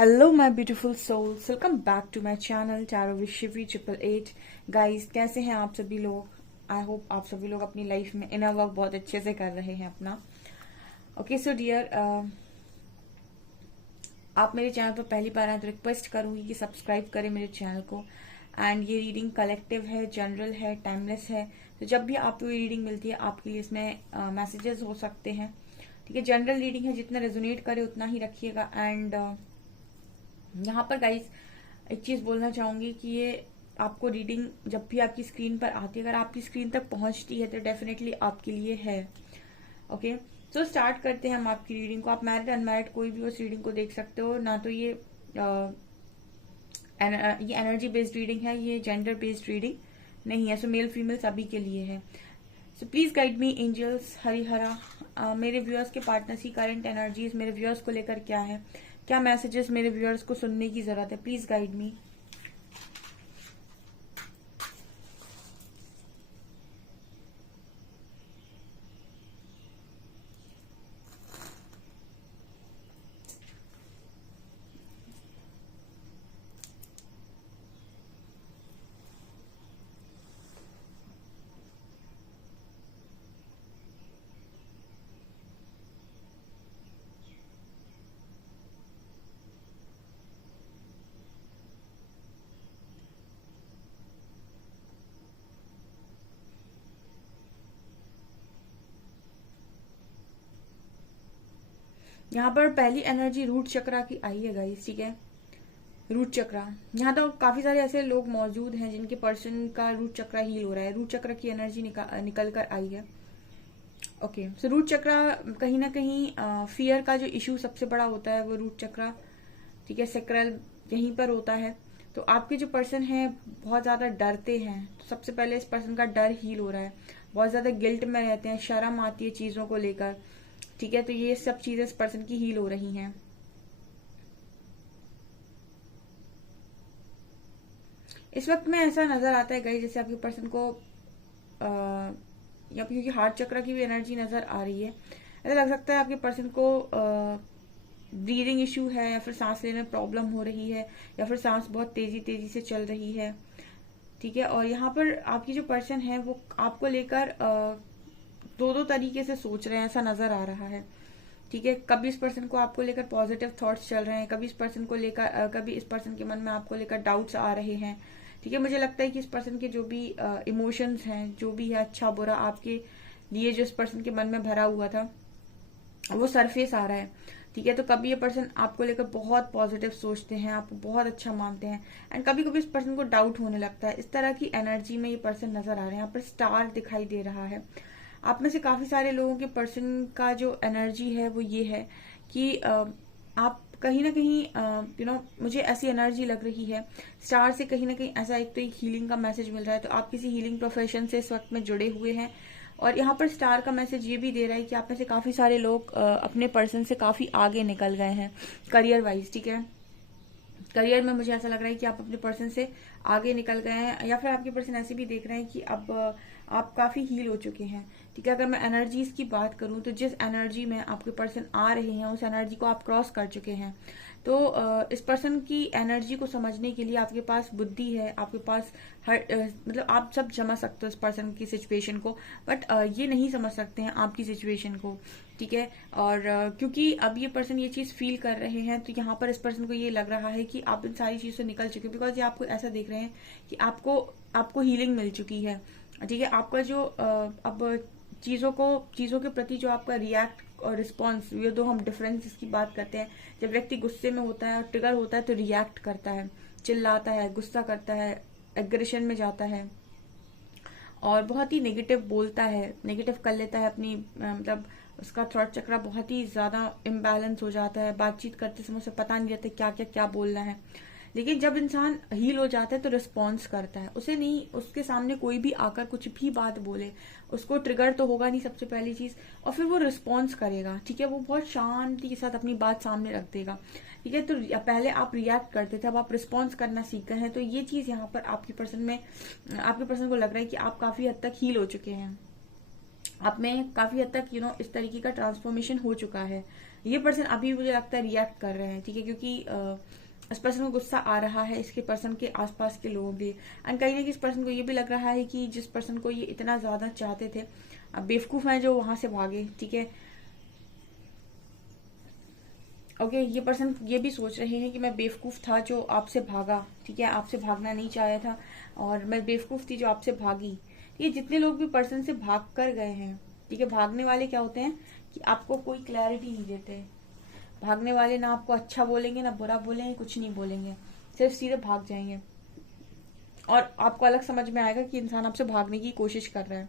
Hello my beautiful souls, welcome back to my channel tarot with Shivi 888। Guys, कैसे हैं आप सभी लोग? आई होप आप सभी लोग अपनी लाइफ में इनर वर्क बहुत अच्छे से कर रहे हैं अपना। ओके सो डियर, आप मेरे चैनल पर पहली बार आए तो रिक्वेस्ट करूंगी कि सब्सक्राइब करें मेरे चैनल को। एंड ये रीडिंग कलेक्टिव है, जनरल है, टाइमलेस है। तो जब भी आपको ये रीडिंग मिलती है आपके लिए इसमें मैसेजेस हो सकते हैं। ठीक है, जनरल रीडिंग है, जितना रेजोनेट करे उतना ही रखिएगा। एंड यहाँ पर गाइस एक चीज बोलना चाहूंगी कि ये आपको रीडिंग जब भी आपकी स्क्रीन पर आती है, अगर आपकी स्क्रीन तक पहुंचती है तो डेफिनेटली आपके लिए है। ओके, तो स्टार्ट करते हैं हम आपकी रीडिंग को। आप मैरिड अनमैरिड कोई भी उस रीडिंग को देख सकते हो ना। तो ये एनर्जी बेस्ड रीडिंग है, ये जेंडर बेस्ड रीडिंग नहीं है। सो मेल फीमेल सभी के लिए है। So please guide me angels Harihara. मेरे व्यूअर्स के पार्टनर्स की करंट एनर्जीज मेरे व्यूअर्स को लेकर क्या है, क्या मैसेजेस मेरे व्यूअर्स को सुनने की जरूरत है, प्लीज गाइड मी। यहाँ पर पहली एनर्जी रूट चक्रा की आई है गाइस। ठीक है, रूट चक्रा, यहाँ तो काफी सारे ऐसे लोग मौजूद हैं जिनके पर्सन का रूट चक्रा हील हो रहा है। रूट चक्र की एनर्जी निकल कर आई है। ओके, सो रूट चक्रा कहीं ना कहीं फियर का जो इशू सबसे बड़ा होता है वो रूट चक्रा, ठीक है, सेक्रल यहीं पर होता है। तो आपके जो पर्सन है बहुत ज्यादा डरते हैं, तो सबसे पहले इस पर्सन का डर हील हो रहा है। बहुत ज्यादा गिल्ट में रहते हैं, शर्म आती है चीजों को लेकर। ठीक है, तो ये सब चीजें इस पर्सन की हील हो रही हैं। इस वक्त में ऐसा नजर आता है गाइस जैसे आपके पर्सन को या क्योंकि हार्ट चक्र की भी एनर्जी नजर आ रही है, ऐसा लग सकता है आपके पर्सन को ब्रीदिंग इश्यू है, या फिर सांस लेने में प्रॉब्लम हो रही है, या फिर सांस बहुत तेजी तेजी से चल रही है। ठीक है, और यहाँ पर आपकी जो पर्सन है वो आपको लेकर दो दो तरीके से सोच रहे हैं, ऐसा नजर आ रहा है। ठीक है, कभी इस पर्सन को आपको लेकर पॉजिटिव थॉट्स चल रहे हैं, कभी इस पर्सन को लेकर कभी इस पर्सन के मन में आपको लेकर डाउट्स आ रहे हैं। ठीक है, मुझे लगता है कि इस पर्सन के जो भी इमोशंस हैं, जो भी है अच्छा बुरा आपके लिए जो इस पर्सन के मन में भरा हुआ था वो सरफेस आ रहा है। ठीक है, तो कभी ये पर्सन आपको लेकर बहुत पॉजिटिव सोचते हैं, आपको बहुत अच्छा मानते हैं, एंड कभी कभी इस पर्सन को डाउट होने लगता है। इस तरह की एनर्जी में ये पर्सन नजर आ रहे हैं। यहाँ पर स्टार दिखाई दे रहा है। आप में से काफी सारे लोगों के पर्सन का जो एनर्जी है वो ये है कि आप कहीं ना कहीं मुझे ऐसी एनर्जी लग रही है स्टार से, कहीं ना कहीं ऐसा एक तो एक हीलिंग का मैसेज मिल रहा है। तो आप किसी हीलिंग प्रोफेशन से इस वक्त में जुड़े हुए हैं। और यहाँ पर स्टार का मैसेज ये भी दे रहा है कि आप में से काफी सारे लोग अपने पर्सन से काफी आगे निकल गए हैं करियर वाइज। ठीक है, करियर में मुझे ऐसा लग रहा है कि आप अपने पर्सन से आगे निकल गए हैं, या फिर आपके पर्सन ऐसे भी देख रहे हैं कि अब आप काफी हील हो चुके हैं। ठीक है, अगर मैं एनर्जीज की बात करूं तो जिस एनर्जी में आपके पर्सन आ रहे हैं उस एनर्जी को आप क्रॉस कर चुके हैं। तो इस पर्सन की एनर्जी को समझने के लिए आपके पास बुद्धि है, आपके पास मतलब आप सब समझ सकते हो इस पर्सन की सिचुएशन को, बट ये नहीं समझ सकते हैं आपकी सिचुएशन को। ठीक है, और क्योंकि अब ये पर्सन ये चीज फील कर रहे हैं तो यहाँ पर इस पर्सन को ये लग रहा है कि आप इन सारी चीजों से निकल चुके हैं, बिकॉज ये आपको ऐसा देख रहे हैं कि आपको हीलिंग मिल चुकी है। ठीक है, आपका जो अब चीजों के प्रति जो आपका रिएक्ट और रिस्पॉन्स, ये दो हम डिफरेंस इसकी बात करते हैं। जब व्यक्ति गुस्से में होता है और ट्रिगर होता है तो रिएक्ट करता है, चिल्लाता है, गुस्सा करता है, एग्रेशन में जाता है और बहुत ही नेगेटिव बोलता है, नेगेटिव कर लेता है अपनी मतलब उसका थॉट चक्र बहुत ही ज्यादा इम्बैलेंस हो जाता है। बातचीत करते समय उसे पता नहीं रहता क्या क्या क्या बोलना है। लेकिन जब इंसान हील हो जाता है तो रिस्पॉन्स करता है, उसे नहीं, उसके सामने कोई भी आकर कुछ भी बात बोले उसको ट्रिगर तो होगा नहीं सबसे पहली चीज, और फिर वो रिस्पॉन्स करेगा। ठीक है, वो बहुत शांति के साथ अपनी बात सामने रख देगा। ठीक है, तो पहले आप रिएक्ट करते थे, अब आप रिस्पॉन्स करना सीख गए हैं। तो ये चीज यहाँ पर आपके पर्सन को लग रहा है कि आप काफी हद तक हील हो चुके हैं। आप में काफी हद तक इस तरीके का ट्रांसफॉर्मेशन हो चुका है। ये पर्सन अभी मुझे लगता है रिएक्ट कर रहे हैं, ठीक है, क्योंकि इस पर्सन को गुस्सा आ रहा है इसके पर्सन के आसपास के लोगों के। एंड कहीं ना कहीं इस पर्सन को ये भी लग रहा है कि जिस पर्सन को ये इतना ज्यादा चाहते थे, अब बेवकूफ है जो वहां से भागे, ठीक है। ओके, ये पर्सन ये भी सोच रहे हैं कि मैं बेवकूफ था जो आपसे भागा, ठीक है, आपसे भागना नहीं चाहा था, और मैं बेवकूफ थी जो आपसे भागी। ये जितने लोग भी पर्सन से भाग कर गए हैं, ठीक है, भागने वाले क्या होते हैं कि आपको कोई क्लैरिटी नहीं देते। भागने वाले ना आपको अच्छा बोलेंगे ना बुरा बोलेंगे, कुछ नहीं बोलेंगे, सिर्फ सीधे भाग जाएंगे। और आपको अलग समझ में आएगा कि इंसान आपसे भागने की कोशिश कर रहा है।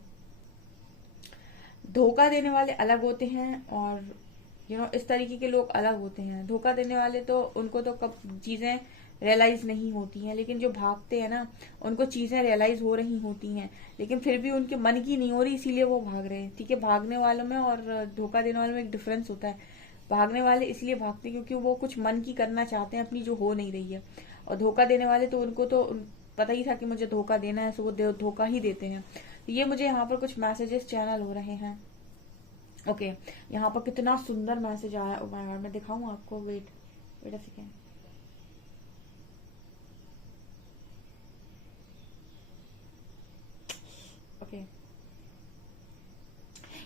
धोखा देने वाले अलग होते हैं, और इस तरीके के लोग अलग होते हैं। धोखा देने वाले तो उनको तो कब चीजें रियलाइज नहीं होती हैं, लेकिन जो भागते हैं ना उनको चीजें रियलाइज हो रही होती हैं, लेकिन फिर भी उनके मन की नहीं हो रही, इसीलिए वो भाग रहे हैं, ठीक है। भागने वालों में और धोखा देने वालों में एक डिफरेंस होता है। भागने वाले इसलिए भागते हैं क्योंकि वो कुछ मन की करना चाहते हैं अपनी, जो हो नहीं रही है। और धोखा देने वाले तो उनको तो पता ही था कि मुझे धोखा देना है, सो वो धोखा ही देते हैं। तो ये मुझे यहाँ पर कुछ मैसेजेस चैनल हो रहे हैं। ओके, यहाँ पर कितना सुंदर मैसेज आया, ओ माय गॉड, मैं दिखाऊं आपको, wait wait a second. Okay,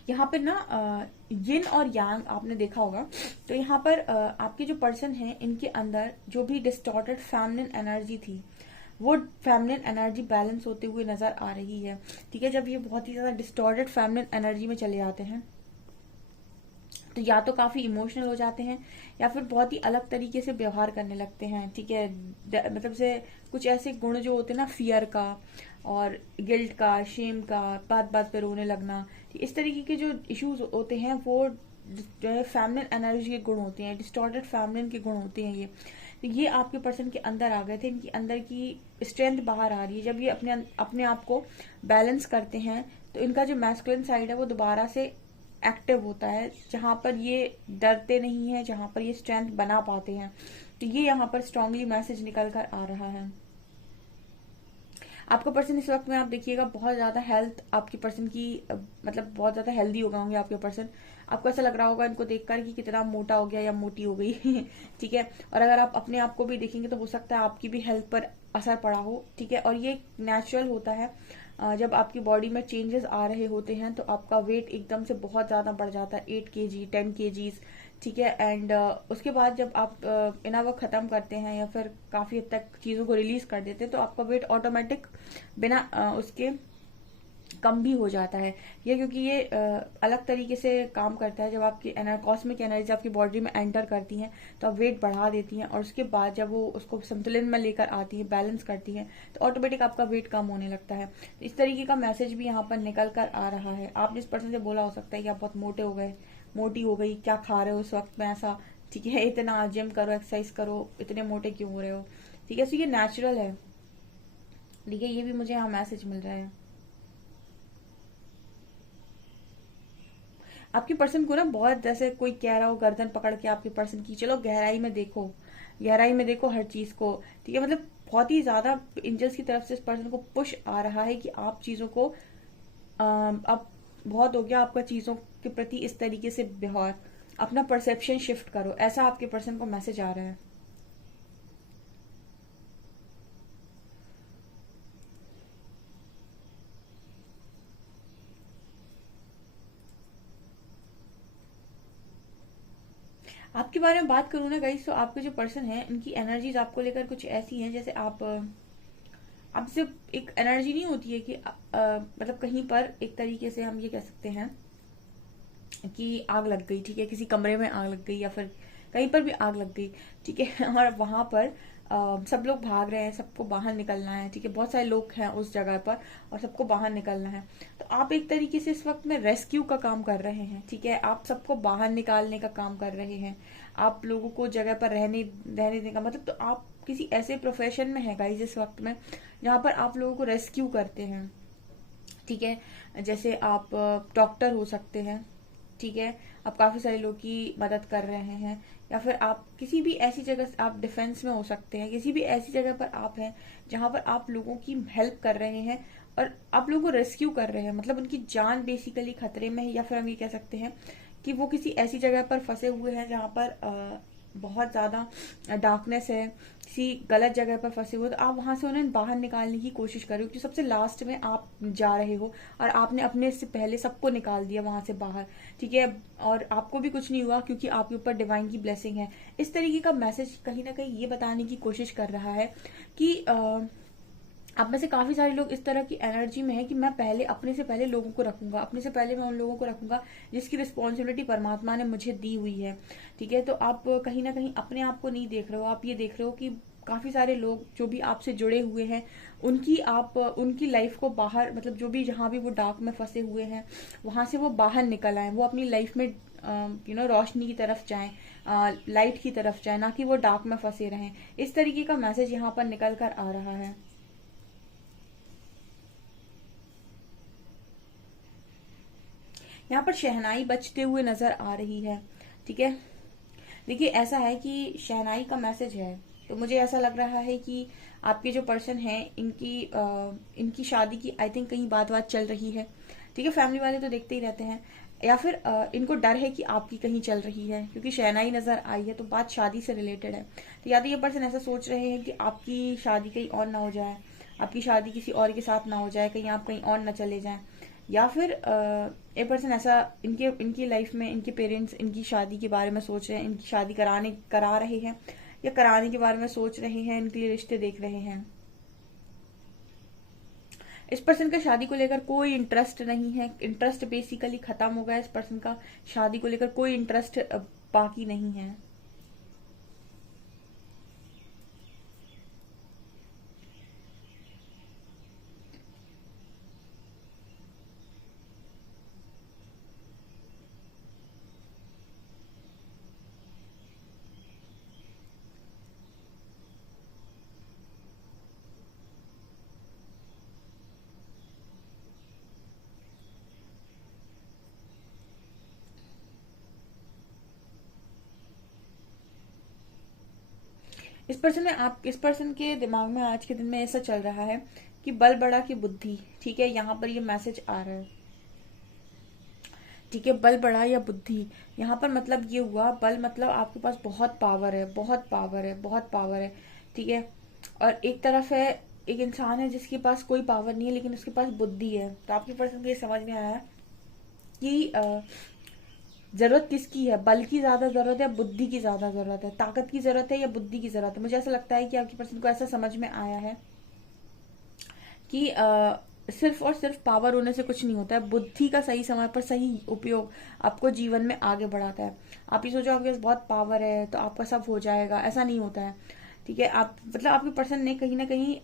यहाँ पर ना यिन और यांग आपने देखा होगा। तो यहाँ पर आपके जो पर्सन है इनके अंदर जो भी डिस्टॉर्टेड फेमिनिन एनर्जी थी, वो फेमिनिन एनर्जी बैलेंस होते हुए नजर आ रही है, ठीक है। जब ये बहुत ही ज्यादा डिस्टॉर्टेड फेमिनिन एनर्जी में चले जाते हैं तो या तो काफी इमोशनल हो जाते हैं, या फिर बहुत ही अलग तरीके से व्यवहार करने लगते हैं, ठीक है। मतलब से कुछ ऐसे गुण जो होते हैं ना, फियर का और गिल्ट का, शेम का, बात बात पे रोने लगना, इस तरीके के जो इश्यूज होते हैं वो जो है फेमिनिन एनर्जी के गुण होते हैं, डिस्टॉर्टेड फेमिनिन के गुण होते हैं ये। तो ये आपके पर्सन के अंदर आ गए थे, इनकी अंदर की स्ट्रेंथ बाहर आ रही है। जब ये अपने आप को बैलेंस करते हैं तो इनका जो मैस्कुलिन साइड है वो दोबारा से एक्टिव होता है, जहां पर ये डरते नहीं है, जहां पर ये स्ट्रेंथ बना पाते हैं। तो ये यहाँ पर स्ट्रांगली मैसेज निकल कर आ रहा है। आपका पर्सन इस वक्त में आप देखिएगा बहुत ज्यादा हेल्थ आपके पर्सन की मतलब बहुत ज्यादा हेल्दी हो गए होंगे आपके पर्सन। आपको ऐसा लग रहा होगा इनको देखकर कि कितना मोटा हो गया या मोटी हो गई ठीक है। और अगर आप अपने आप को भी देखेंगे तो हो सकता है आपकी भी हेल्थ पर असर पड़ा हो, ठीक है। और ये नेचुरल होता है, जब आपकी बॉडी में चेंजेस आ रहे होते हैं तो आपका वेट एकदम से बहुत ज्यादा बढ़ जाता है, 8 kg 10 kg, ठीक है। एंड उसके बाद जब आप इना वर्क खत्म करते हैं या फिर काफी हद तक चीजों को रिलीज कर देते हैं तो आपका वेट ऑटोमेटिक बिना उसके कम भी हो जाता है। ये क्योंकि ये अलग तरीके से काम करता है। जब आपकी कॉस्मिक एनर्जी आपकी बॉडी में एंटर करती है तो आप वेट बढ़ा देती हैं, और उसके बाद जब वो उसको संतुलन में लेकर आती है, बैलेंस करती है, तो ऑटोमेटिक आपका वेट कम होने लगता है। तो इस तरीके का मैसेज भी यहाँ पर निकल कर आ रहा है। आप जिस पर्सन से बोला हो सकता है कि आप बहुत मोटे हो गए, मोटी हो गई, क्या खा रहे हो उस वक्त में ऐसा, ठीक है, इतना जिम करो, एक्सरसाइज करो, इतने मोटे क्यों हो रहे हो, ठीक है। सो ये नेचुरल है, ठीक है। ये भी मुझे यहाँ मैसेज मिल रहा है। आपके पर्सन को ना बहुत, जैसे कोई कह रहा हो गर्दन पकड़ के आपके पर्सन की, चलो गहराई में देखो, गहराई में देखो हर चीज को, ठीक है। मतलब बहुत ही ज्यादा एंजल्स की तरफ से इस पर्सन को पुश आ रहा है कि आप चीजों को अब बहुत हो गया आपका चीजों के प्रति इस तरीके से व्यवहार, अपना परसेप्शन शिफ्ट करो, ऐसा आपके पर्सन को मैसेज आ रहा है। आपके बारे में बात करूँ ना गाइस, तो आपके जो पर्सन है इनकी एनर्जीज आपको लेकर कुछ ऐसी हैं जैसे आप सिर्फ एक एनर्जी नहीं होती है कि मतलब कहीं पर एक तरीके से हम ये कह सकते हैं कि आग लग गई, ठीक है, किसी कमरे में आग लग गई या फिर कहीं पर भी आग लग गई, ठीक है और वहां पर सब लोग भाग रहे हैं, सबको बाहर निकलना है, ठीक है, बहुत सारे लोग हैं उस जगह पर और सबको बाहर निकलना है। तो आप एक तरीके से इस वक्त में रेस्क्यू का काम कर रहे हैं, ठीक है, आप सबको बाहर निकालने का काम कर रहे हैं, आप लोगों को जगह पर रहने रहने देने का मतलब, तो आप किसी ऐसे प्रोफेशन में है गाइस इस वक्त में जहां पर आप लोगों को रेस्क्यू करते हैं, ठीक है। जैसे आप डॉक्टर हो सकते हैं, ठीक है, आप काफी सारे लोगों की मदद कर रहे हैं, या फिर आप किसी भी ऐसी जगह, आप डिफेंस में हो सकते हैं, किसी भी ऐसी जगह पर आप हैं जहां पर आप लोगों की हेल्प कर रहे हैं और आप लोगों को रेस्क्यू कर रहे हैं, मतलब उनकी जान बेसिकली खतरे में है, या फिर हम ये कह सकते हैं कि वो किसी ऐसी जगह पर फंसे हुए हैं जहां पर बहुत ज्यादा डार्कनेस है, किसी गलत जगह पर फंसे हुए, तो आप वहां से उन्हें बाहर निकालने की कोशिश कर रहे हो, क्योंकि सबसे लास्ट में आप जा रहे हो और आपने अपने से पहले सबको निकाल दिया वहां से बाहर, ठीक है, और आपको भी कुछ नहीं हुआ क्योंकि आपके ऊपर डिवाइन की ब्लेसिंग है। इस तरीके का मैसेज कहीं ना कहीं ये बताने की कोशिश कर रहा है कि आप में से काफी सारे लोग इस तरह की एनर्जी में है कि मैं पहले अपने से पहले लोगों को रखूंगा, अपने से पहले मैं उन लोगों को रखूंगा जिसकी रिस्पॉन्सिबिलिटी परमात्मा ने मुझे दी हुई है, ठीक है। तो आप कहीं ना कहीं अपने आप को नहीं देख रहे हो, आप ये देख रहे हो कि काफी सारे लोग जो भी आपसे जुड़े हुए हैं उनकी लाइफ को बाहर, मतलब जो भी जहां भी वो डार्क में फंसे हुए हैं वहां से वो बाहर निकल आए, वो अपनी लाइफ में रोशनी की तरफ जाएं, लाइट की तरफ जाएं, ना कि वो डार्क में फंसे रहें। इस तरीके का मैसेज यहाँ पर निकल कर आ रहा है। यहाँ पर शहनाई बजते हुए नजर आ रही है, ठीक है। देखिए ऐसा है कि शहनाई का मैसेज है, तो मुझे ऐसा लग रहा है कि आपके जो पर्सन है इनकी शादी की आई थिंक कहीं बात चल रही है, ठीक है। फैमिली वाले तो देखते ही रहते हैं, या फिर इनको डर है कि आपकी कहीं चल रही है, क्योंकि शहनाई नजर आई है तो बात शादी से रिलेटेड है। तो या तो ये पर्सन ऐसा सोच रहे हैं कि आपकी शादी कहीं और ना हो जाए, आपकी शादी किसी और के साथ ना हो जाए, कहीं आप कहीं और ना चले जाएं, या फिर एक पर्सन ऐसा इनकी लाइफ में इनके पेरेंट्स इनकी शादी के बारे में सोच रहे हैं, इनकी शादी करा रहे हैं या कराने के बारे में सोच रहे हैं, इनके लिए रिश्ते देख रहे हैं। इस पर्सन का शादी को लेकर कोई इंटरेस्ट नहीं है, इंटरेस्ट बेसिकली खत्म हो गया इस पर्सन का, शादी को लेकर कोई इंटरेस्ट बाकी नहीं है। इस पर्सन के दिमाग में आज के दिन में ऐसा चल रहा है कि बल बड़ा की बुद्धि, ठीक है, यहाँ पर ये मैसेज आ रहा है, ठीक है। बल बड़ा या बुद्धि, यहाँ पर मतलब ये हुआ, बल मतलब आपके पास बहुत पावर है, बहुत पावर है, बहुत पावर है, ठीक है। और एक तरफ है एक इंसान है जिसके पास कोई पावर नहीं है लेकिन उसके पास बुद्धि है। तो आपके पर्सन को ये समझ में आया कि जरूरत किसकी है, बल की ज्यादा जरूरत है, बुद्धि की ज्यादा जरूरत है, ताकत की जरूरत है या बुद्धि की जरूरत है। मुझे ऐसा लगता है कि आपके पर्सन को ऐसा समझ में आया है कि सिर्फ और सिर्फ पावर होने से कुछ नहीं होता है, बुद्धि का सही समय पर सही उपयोग आपको जीवन में आगे बढ़ाता है। आप ये सोचो आपके पास बहुत पावर है तो आपका सब हो जाएगा, ऐसा नहीं होता है, ठीक है। आप मतलब आपके पर्सन ने कहीं ना कहीं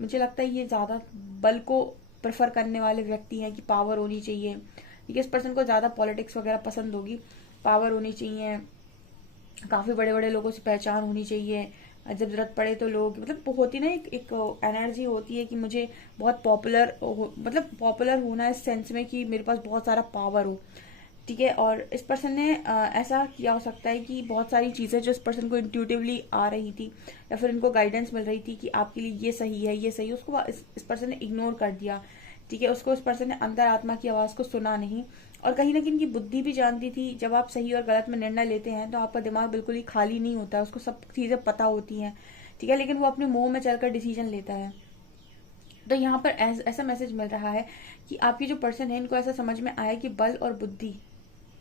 मुझे लगता है ये ज्यादा बल को प्रेफर करने वाले व्यक्ति हैं कि पावर होनी चाहिए, ठीक है। इस पर्सन को ज्यादा पॉलिटिक्स वगैरह पसंद होगी, पावर होनी चाहिए, काफी बड़े बड़े लोगों से पहचान होनी चाहिए, जब जरूरत पड़े तो लोग, मतलब होती ना एक एनर्जी होती है कि मुझे बहुत मतलब पॉपुलर होना इस सेंस में कि मेरे पास बहुत सारा पावर हो, ठीक है। और इस पर्सन ने ऐसा किया हो सकता है कि बहुत सारी चीजें जो इस पर्सन को इंट्यूटिवली आ रही थी या फिर इनको गाइडेंस मिल रही थी कि आपके लिए ये सही है, ये सही है, उसको इस पर्सन ने इग्नोर कर दिया, ठीक है। उसको इस पर्सन ने अंतर आत्मा की आवाज को सुना नहीं, और कहीं ना कहीं इनकी बुद्धि भी जानती थी जब आप सही और गलत में निर्णय लेते हैं तो आपका दिमाग बिल्कुल ही खाली नहीं होता है, उसको सब चीजें पता होती हैं, ठीक है, लेकिन वो अपने मुंह में चलकर डिसीजन लेता है। तो यहाँ पर ऐसा मैसेज मिल रहा है कि आपकी जो पर्सन है इनको ऐसा समझ में आया कि बल और बुद्धि,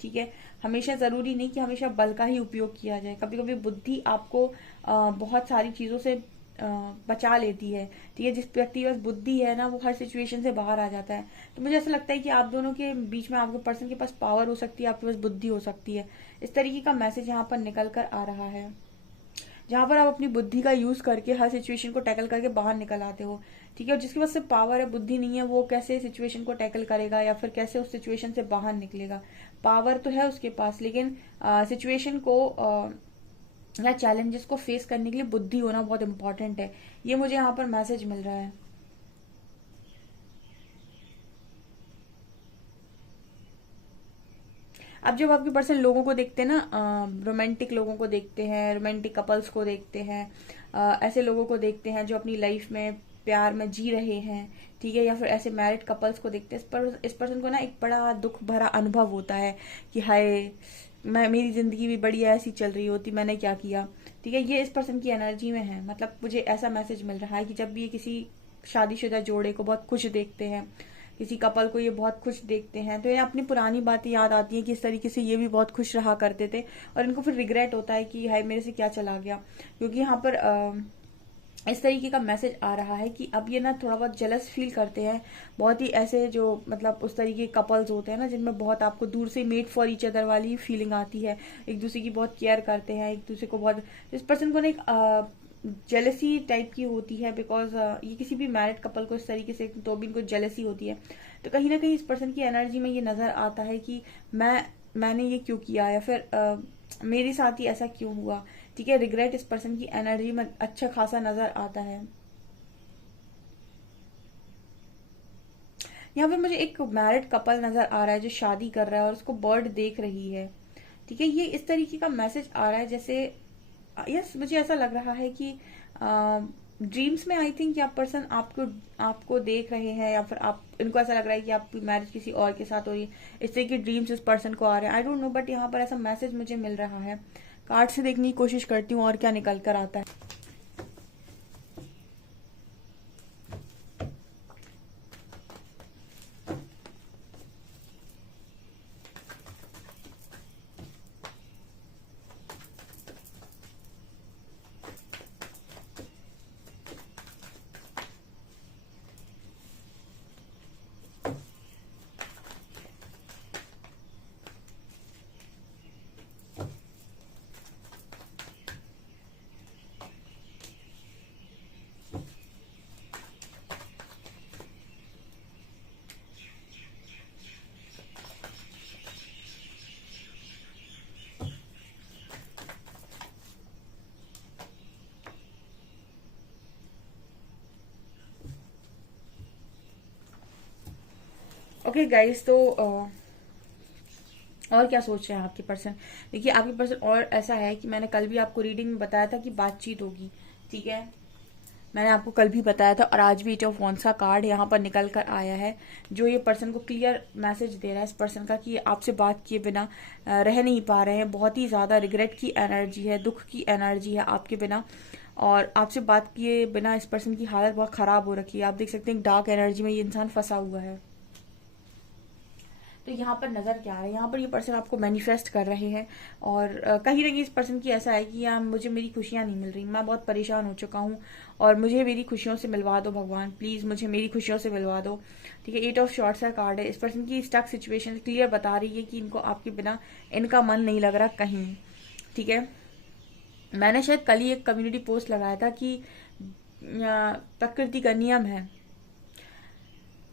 ठीक है, हमेशा जरूरी नहीं कि हमेशा बल का ही उपयोग किया जाए, कभी कभी बुद्धि आपको बहुत सारी चीजों से बचा लेती है, ठीक है। जिस व्यक्ति के पास बुद्धि है ना वो हर सिचुएशन से बाहर आ जाता है। तो मुझे ऐसा लगता है कि आप दोनों के बीच में आपके पर्सन के पास पावर हो सकती है, आपके पास बुद्धि हो सकती है। इस तरीके का मैसेज यहाँ पर निकल कर आ रहा है, जहां पर आप अपनी बुद्धि का यूज करके हर सिचुएशन को टैकल करके बाहर निकल आते हो, ठीक है। और जिसके पास सिर्फ पावर है बुद्धि नहीं है वो कैसे सिचुएशन को टैकल करेगा या फिर कैसे उस सिचुएशन से बाहर निकलेगा। पावर तो है उसके पास लेकिन सिचुएशन को या चैलेंजेस को फेस करने के लिए बुद्धि होना बहुत इंपॉर्टेंट है, ये मुझे यहाँ पर मैसेज मिल रहा है। अब जब आपके पर्सन लोगों को देखते हैं ना, रोमांटिक लोगों को देखते हैं, रोमांटिक कपल्स को देखते हैं, ऐसे लोगों को देखते हैं जो अपनी लाइफ में प्यार में जी रहे हैं, ठीक है, या फिर ऐसे मैरिड कपल्स को देखते हैं, इस पर्सन को ना एक बड़ा दुख भरा अनुभव होता है कि हाय, मैं मेरी जिंदगी भी बड़ी ऐसी चल रही होती, मैंने क्या किया। ठीक है, ये इस पर्सन की एनर्जी में है। मतलब मुझे ऐसा मैसेज मिल रहा है कि जब भी ये किसी शादीशुदा जोड़े को बहुत खुश देखते हैं, किसी कपल को ये बहुत खुश देखते हैं, तो ये अपनी पुरानी बातें याद आती हैं कि इस तरीके से ये भी बहुत खुश रहा करते थे, और इनको फिर रिग्रेट होता है कि हाय मेरे से क्या चला गया। क्योंकि यहाँ पर इस तरीके का मैसेज आ रहा है कि अब ये ना थोड़ा बहुत जेलस फील करते हैं। बहुत ही ऐसे जो मतलब उस तरीके के कपल्स होते हैं ना, जिनमें बहुत आपको दूर से मेड फॉर ईच अदर वाली फीलिंग आती है, एक दूसरे की बहुत केयर करते हैं, एक दूसरे को बहुत, इस पर्सन को ना एक जेलसी टाइप की होती है, बिकॉज ये किसी भी मैरिड कपल को इस तरीके से तो भी इनको जेलसी होती है। तो कहीं ना कहीं इस पर्सन की एनर्जी में ये नजर आता है कि मैंने ये क्यों किया, या फिर मेरे साथ ही ऐसा क्यों हुआ। ठीक है, रिग्रेट इस पर्सन की एनर्जी में अच्छा खासा नजर आता है। यहाँ पर मुझे एक मैरिड कपल नजर आ रहा है जो शादी कर रहा है और उसको बर्ड देख रही है। ठीक है, ये इस तरीके का मैसेज आ रहा है जैसे, यस, मुझे ऐसा लग रहा है कि ड्रीम्स में आई थिंक या पर्सन आपको आपको देख रहे हैं, या फिर आप इनको ऐसा लग रहा है कि आपकी मैरिज किसी और के साथ हो रही है। इस तरह के ड्रीम्स इस पर्सन को आ रहे हैं, आई डोंट नो, बट यहाँ पर ऐसा मैसेज मुझे मिल रहा है। कार्ड से देखने की कोशिश करती हूँ और क्या निकल कर आता है। ओके गाइस, तो और क्या सोच रहे हैं आपके पर्सन। देखिए, आपके पर्सन और ऐसा है कि मैंने कल भी आपको रीडिंग में बताया था कि बातचीत होगी। ठीक है, मैंने आपको कल भी बताया था, और आज भी एट ऑफ वॉन्ड्स का कार्ड यहाँ पर निकल कर आया है, जो ये पर्सन को क्लियर मैसेज दे रहा है इस पर्सन का कि आपसे बात किए बिना रह नहीं पा रहे हैं। बहुत ही ज्यादा रिग्रेट की एनर्जी है, दुख की एनर्जी है आपके बिना, और आपसे बात किए बिना इस पर्सन की हालत बहुत खराब हो रखी है। आप देख सकते हैं डार्क एनर्जी में ये इंसान फंसा हुआ है। तो यहाँ पर नजर क्या आ रहा है, यहाँ पर ये पर्सन आपको मैनिफेस्ट कर रहे हैं, और कहीं ना कहीं इस पर्सन की ऐसा है कि यार मुझे मेरी खुशियां नहीं मिल रही, मैं बहुत परेशान हो चुका हूँ, और मुझे मेरी खुशियों से मिलवा दो भगवान, प्लीज मुझे मेरी खुशियों से मिलवा दो। ठीक है, एट ऑफ शॉर्ट्स का कार्ड है। इस पर्सन की स्टक सिचुएशन क्लियर बता रही है कि इनको आपके बिना इनका मन नहीं लग रहा कहीं। ठीक है, मैंने शायद कल ही एक कम्युनिटी पोस्ट लगाया था कि प्रकृति का नियम है,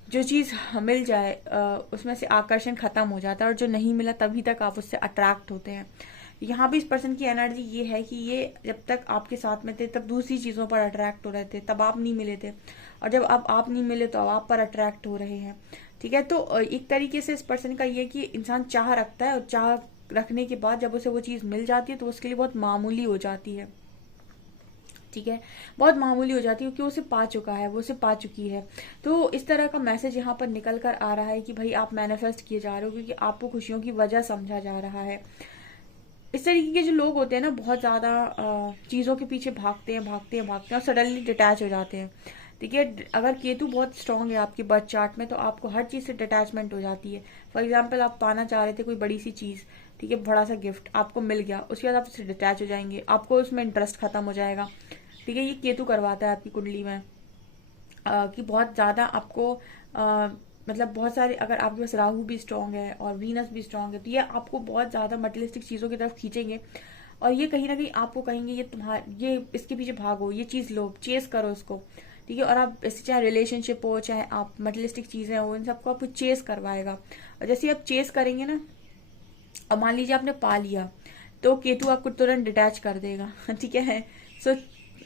जो चीज मिल जाए उसमें से आकर्षण खत्म हो जाता है, और जो नहीं मिला तभी तक आप उससे अट्रैक्ट होते हैं। यहाँ भी इस पर्सन की एनर्जी ये है कि ये जब तक आपके साथ में थे तब दूसरी चीजों पर अट्रैक्ट हो रहे थे, तब आप नहीं मिले थे, और जब अब आप नहीं मिले तो अब आप पर अट्रैक्ट हो रहे हैं। ठीक है, तो एक तरीके से इस पर्सन का ये कि इंसान चाह रखता है, और चाह रखने के बाद जब उसे वो चीज मिल जाती है तो उसके लिए बहुत मामूली हो जाती है। ठीक है, बहुत मामूली हो जाती है क्योंकि उसे पा चुका है, वो उसे पा चुकी है। तो इस तरह का मैसेज यहाँ पर निकल कर आ रहा है कि भाई आप मैनिफेस्ट किए जा रहे हो, क्योंकि आपको खुशियों की वजह समझा जा रहा है। इस तरीके के जो लोग होते हैं ना, बहुत ज्यादा चीजों के पीछे भागते हैं भागते हैं भागते हैं और सडनली डिटैच हो जाते हैं। ठीक है, अगर केतु बहुत स्ट्रांग है आपके बर्थ चार्ट में तो आपको हर चीज से डिटैचमेंट हो जाती है। फॉर एग्जाम्पल, आप पाना चाह रहे थे कोई बड़ी सी चीज, ठीक है, बड़ा सा गिफ्ट आपको मिल गया, उसके बाद आप उससे डिटैच हो जाएंगे, आपको उसमें इंटरेस्ट खत्म हो जाएगा। ठीक है, ये केतु करवाता है आपकी कुंडली में कि बहुत ज्यादा आपको मतलब बहुत सारे, अगर आपके पास राहु भी स्ट्रांग है और वीनस भी स्ट्रांग है, तो ये आपको बहुत ज्यादा मटेरियलिस्टिक चीजों की तरफ खींचेंगे, और ये कहीं ना कहीं आपको कहेंगे ये तुम्हारे, ये इसके पीछे भागो, ये चीज लो, चेस करो इसको। ठीक है, और आप इससे चाहे रिलेशनशिप हो, चाहे आप मटेरियलिस्टिक चीजें हो, इन सबको आपको चेस करवाएगा। और जैसे आप चेस करेंगे ना, और मान लीजिए आपने पा लिया, तो केतु आपको तुरंत डिटैच कर देगा। ठीक है, सो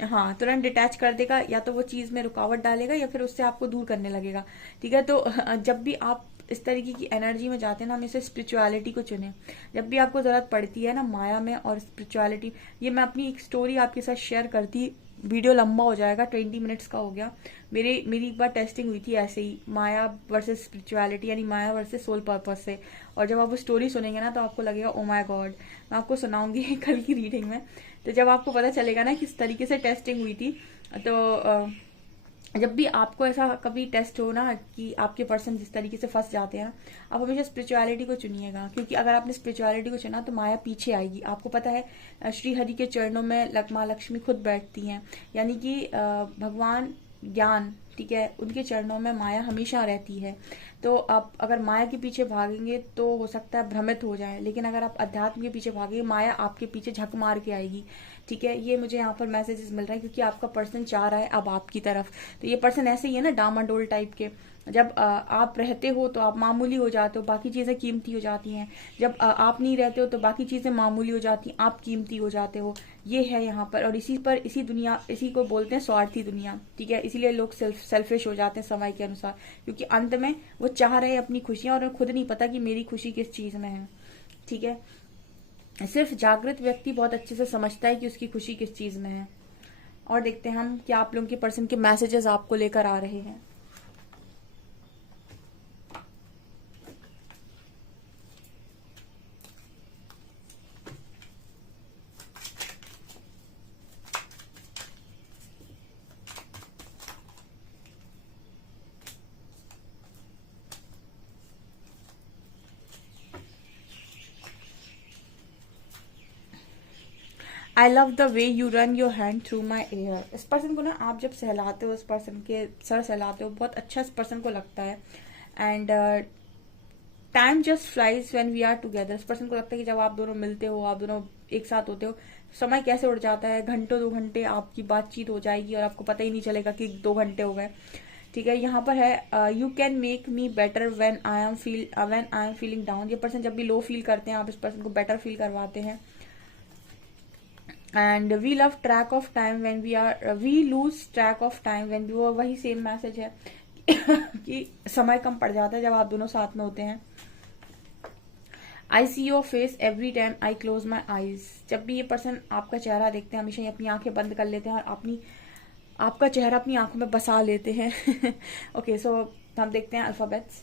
हाँ, तुरंत डिटैच कर देगा, या तो वो चीज में रुकावट डालेगा या फिर उससे आपको दूर करने लगेगा। ठीक है, तो जब भी आप इस तरीके की एनर्जी में जाते हैं ना, हमेशा स्पिरिचुअलिटी को चुने। जब भी आपको जरूरत पड़ती है ना माया में और स्पिरिचुअलिटी, ये मैं अपनी एक स्टोरी आपके साथ शेयर करती वीडियो लंबा हो जाएगा, 20 मिनट्स का हो गया। मेरी एक बार टेस्टिंग हुई थी ऐसे ही, माया वर्सेस स्पिरिचुअलिटी, यानी माया वर्सेस सोल पर्पस से। और जब आप वो स्टोरी सुनेंगे ना तो आपको लगेगा ओ माय गॉड। मैं आपको सुनाऊंगी कल की रीडिंग में। तो जब आपको पता चलेगा ना किस तरीके से टेस्टिंग हुई थी, तो जब भी आपको ऐसा कभी टेस्ट हो ना कि आपके पर्सन जिस तरीके से फंस जाते हैं ना, आप हमेशा स्पिरिचुअलिटी को चुनिएगा, क्योंकि अगर आपने स्पिरिचुअलिटी को चुना तो माया पीछे आएगी। आपको पता है श्री हरि के चरणों में माँ लक्ष्मी खुद बैठती हैं, यानी कि भगवान ज्ञान, ठीक है, उनके चरणों में माया हमेशा रहती है। तो आप अगर माया के पीछे भागेंगे तो हो सकता है भ्रमित हो जाए, लेकिन अगर आप अध्यात्म के पीछे भागेंगे माया आपके पीछे झक मार के आएगी। ठीक है, ये मुझे यहाँ पर मैसेजेस मिल रहा है, क्योंकि आपका पर्सन चाह रहा है अब आपकी तरफ। तो ये पर्सन ऐसे ही है ना, डामाडोल टाइप के। जब आप रहते हो तो आप मामूली हो जाते हो, बाकी चीजें कीमती हो जाती हैं। जब आप नहीं रहते हो तो बाकी चीजें मामूली हो जाती हैं, आप कीमती हो जाते हो। ये है यहाँ पर। और इसी को बोलते हैं स्वार्थी दुनिया। ठीक है, इसीलिए लोग सेल्फिश हो जाते हैं समय के अनुसार, क्योंकि अंत में वो चाह रहे हैं अपनी खुशियां और खुद नहीं पता कि मेरी खुशी किस चीज में है। ठीक है, सिर्फ जागृत व्यक्ति बहुत अच्छे से समझता है कि उसकी खुशी किस चीज में है। और देखते हैं हम क्या आप लोगों के पर्सन के मैसेजेस आपको लेकर आ रहे हैं। I love the way you run your hand through my air. इस पर्सन को ना आप जब सहलाते हो, इस पर्सन के सर सहलाते हो, बहुत अच्छा इस पर्सन को लगता है। And time just flies when we are together. इस पर्सन को लगता है कि जब आप दोनों मिलते हो, आप दोनों एक साथ होते हो, समय कैसे उड़ जाता है। घंटों 2 घंटे आपकी बातचीत हो जाएगी और आपको पता ही नहीं चलेगा कि 2 घंटे हो गए। ठीक है, यहाँ पर है you can make me better when I am feeling down. ये पर्सन जब भी लो फील करते हैं, आप इस पर्सन को बेटर फील करवाते हैं। And we love track of time when we lose track of time when we. वही सेम मैसेज है कि समय कम पड़ जाता है जब आप दोनों साथ में होते हैं। I see your face every time I close my eyes. जब भी ये पर्सन आपका चेहरा देखते हैं, हमेशा ही अपनी आंखें बंद कर लेते हैं और आपका चेहरा अपनी आंखों में बसा लेते हैं। ओके, सो हम देखते हैं अल्फाबेट्स।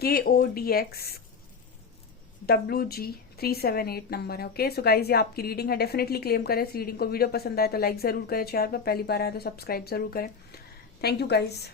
KODX WG378 नंबर है। ओके, सो गाइज ये आपकी रीडिंग है। डेफिनेटली क्लेम करें इस रीडिंग को। वीडियो पसंद आए तो लाइक जरूर करें, चैनल पर पहली बार आए तो सब्सक्राइब जरूर करें। Thank you guys.